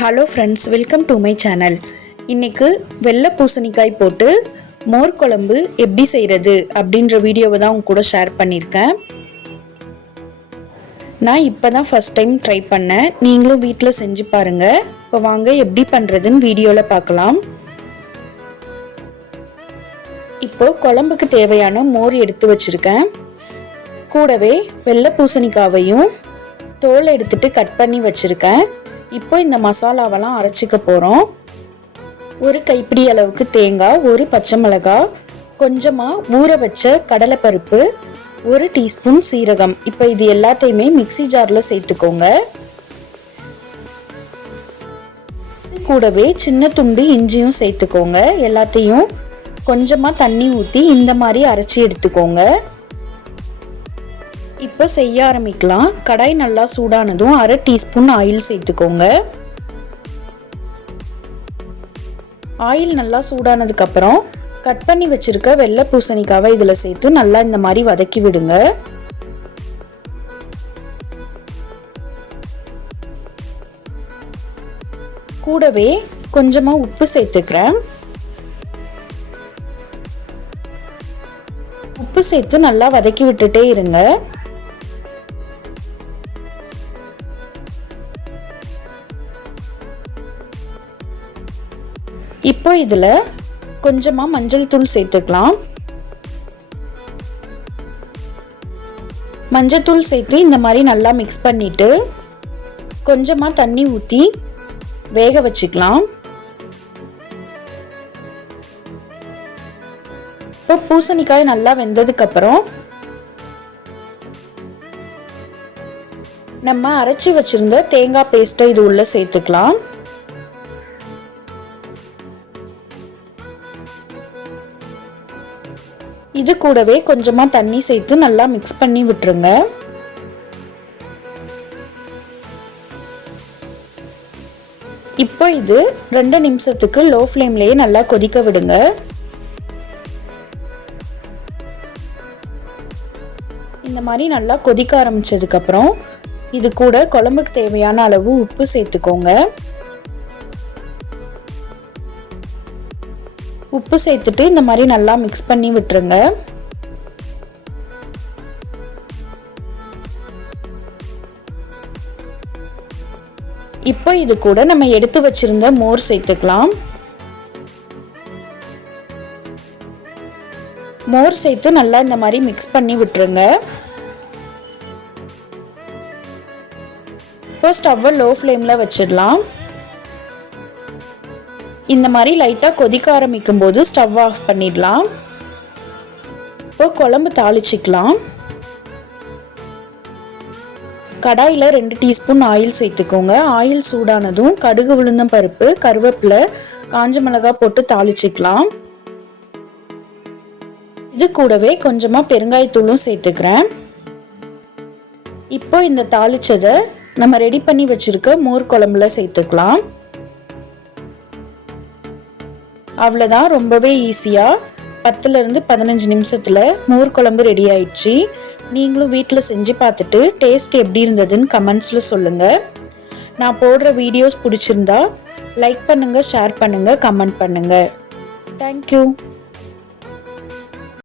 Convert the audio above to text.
Hello friends, welcome to my channel. இன்றைக்கு வெள்ளை பூசணிக்காய் போட்டு மோர் குழம்பு எப்படி செய்கிறது அப்படின்ற வீடியோவை தான் உங்க கூட ஷேர் பண்ணியிருக்கேன். நான் இப்போ தான் ஃபஸ்ட் டைம் ட்ரை பண்ணேன். நீங்களும் வீட்டில் செஞ்சு பாருங்கள். இப்போ வாங்க எப்படி பண்ணுறதுன்னு வீடியோவில் பார்க்கலாம். இப்போ குழம்புக்கு தேவையான மோர் எடுத்து வச்சுருக்கேன். கூடவே வெள்ளை பூசணிக்காவையும் தோலை எடுத்துட்டு கட் பண்ணி வச்சுருக்கேன். இப்போ இந்த மசாலாவெல்லாம் அரைச்சிக்க போகிறோம். ஒரு கைப்பிடி அளவுக்கு தேங்காய், ஒரு பச்சை மிளகாய், கொஞ்சமாக ஊற வச்ச கடலைப்பருப்பு, ஒரு டீஸ்பூன் சீரகம். இப்போ இது எல்லாத்தையுமே மிக்ஸி ஜாரில் சேர்த்துக்கோங்க. கூடவே சின்ன துண்டு இஞ்சியும் சேர்த்துக்கோங்க. எல்லாத்தையும் கொஞ்சமாக தண்ணி ஊற்றி இந்த மாதிரி அரைச்சி எடுத்துக்கோங்க. இப்போ செய்ய ஆரம்பிக்கலாம். கடாய் நல்லா சூடானதும் அரை டீஸ்பூன் ஆயில் சேர்த்துக்கோங்க. ஆயில் நல்லா சூடானதுக்கப்புறம் கட் பண்ணி வச்சிருக்க வெள்ளை பூசணிக்காவை இதில் சேர்த்து நல்லா இந்த மாதிரி வதக்கி விடுங்க. கூடவே கொஞ்சமாக உப்பு சேர்த்துக்கிறேன். உப்பு சேர்த்து நல்லா வதக்கி விட்டுட்டே இருங்க. இப்போ இதில் கொஞ்சமாக மஞ்சள் தூள் சேர்த்துக்கலாம். மஞ்சள் தூள் சேர்த்து இந்த மாதிரி நல்லா மிக்ஸ் பண்ணிட்டு கொஞ்சமாக தண்ணி ஊற்றி வேக வச்சுக்கலாம். இப்போ பூசணிக்காய் நல்லா வெந்ததுக்கப்புறம் நம்ம அரைச்சி வச்சிருந்த தேங்காய் பேஸ்ட்டை இது உள்ள சேர்த்துக்கலாம். இது கூடவே கொஞ்சமாக தண்ணி சேர்த்து நல்லா மிக்ஸ் பண்ணி விட்டுருங்க. இப்போ இது 2 நிமிஷத்துக்கு லோ ஃப்ளேம்லேயே நல்லா கொதிக்க விடுங்க. இந்த மாதிரி நல்லா கொதிக்க ஆரம்பிச்சதுக்கப்புறம் இது கூட குழம்புக்கு தேவையான அளவு உப்பு சேர்த்துக்கோங்க. உப்பு சேர்த்துட்டு இந்த மாதிரி நல்லா மிக்ஸ் பண்ணி விட்டுருங்க. இப்போ இது கூட நம்ம எடுத்து வச்சிருந்த மோர் சேர்த்துக்கலாம். மோர் சேர்த்து நல்லா இந்த மாதிரி மிக்ஸ் பண்ணி விட்டுருங்க. இப்போ ஸ்டவ்வை லோ ஃப்ளேமில் வச்சிடலாம். இந்த மாதிரி லைட்டாக கொதிக்க ஆரம்பிக்கும் போது ஸ்டவ் ஆஃப் பண்ணிடலாம். இப்போ குழம்பு தாளிச்சிக்கலாம். கடாயில் 2 டீஸ்பூன் ஆயில் சேர்த்துக்கோங்க. ஆயில் சூடானதும் கடுகு, உளுந்தம் பருப்பு, கருவேப்பிலை, காஞ்ச மிளகாய் போட்டு தாளிச்சிக்கலாம். இது கூடவே கொஞ்சமாக பெருங்காயத்தூளும் சேர்த்துக்கிறேன். இப்போ இந்த தாளிச்சதை நம்ம ரெடி பண்ணி வச்சிருக்க மோர் குழம்புல சேர்த்துக்கலாம். அவ்வளோதான், ரொம்பவே ஈஸியாக 10லேருந்து 15 நிமிஷத்தில் மோர் குழம்பு ரெடி ஆயிடுச்சு. நீங்களும் வீட்டில் செஞ்சு பார்த்துட்டு டேஸ்ட் எப்படி இருந்ததுன்னு கமெண்ட்ஸில் சொல்லுங்கள். நான் போடுற வீடியோஸ் பிடிச்சிருந்தா லைக் பண்ணுங்கள், ஷேர் பண்ணுங்கள், கமெண்ட் பண்ணுங்கள். தேங்க்யூ.